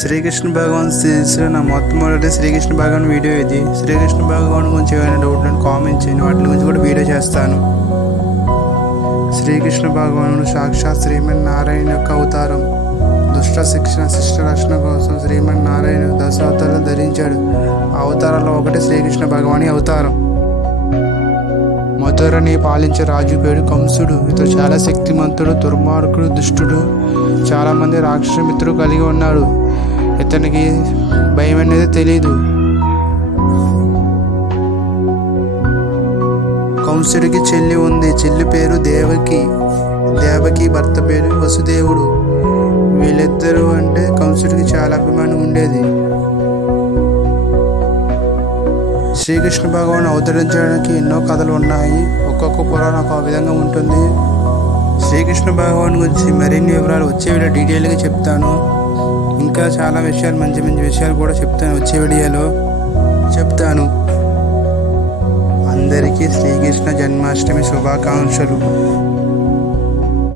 శ్రీకృష్ణ భగవాన్ సిరీస్లో మొట్టమొదటి శ్రీకృష్ణ భగవాన్ వీడియో ఇది. శ్రీకృష్ణ భగవాన్ గురించి ఏమైనా డౌట్లను కామెంట్ చేయండి, వాటి గురించి కూడా వీడియో చేస్తాను. శ్రీకృష్ణ భగవానుడు సాక్షాత్ శ్రీమన్నారాయణ యొక్క అవతారం. దుష్ట శిక్షణ శిష్ట రక్షణ కోసం శ్రీమన్నారాయణ దశ అవతారాలు ధరించాడు. ఆ అవతారాల్లో ఒకటి శ్రీకృష్ణ భగవాని అవతారం. మధురని పాలించే రాజు పేరు కంసుడు. ఇతడు చాలా శక్తిమంతుడు, దుర్మార్గుడు, దుష్టుడు. చాలామంది రాక్షస మిత్రులు కలిగి ఉన్నాడు. ఇతనికి భయం అనేది తెలీదు. కంసుడికి చెల్లి ఉంది. చెల్లి పేరు దేవకి. దేవకి భర్త పేరు వసుదేవుడు. వీళ్ళిద్దరూ అంటే కంసుడికి చాలా అభిమానం ఉండేది. శ్రీకృష్ణ భగవాన్ అవతరించడానికి ఎన్నో కథలు ఉన్నాయి. ఒక్కొక్క పురాణం ఒక విధంగా ఉంటుంది. శ్రీకృష్ణ భగవాన్ గురించి మరిన్ని వివరాలు వచ్చే వీడియో డీటెయిల్గా చెప్తాను. ఇంకా చాలా విషయాలు, మంచి మంచి విషయాలు కూడా చెప్తాను, వచ్చే వీడియోలో చెప్తాను. అందరికీ శ్రీకృష్ణ జన్మాష్టమి శుభాకాంక్షలు.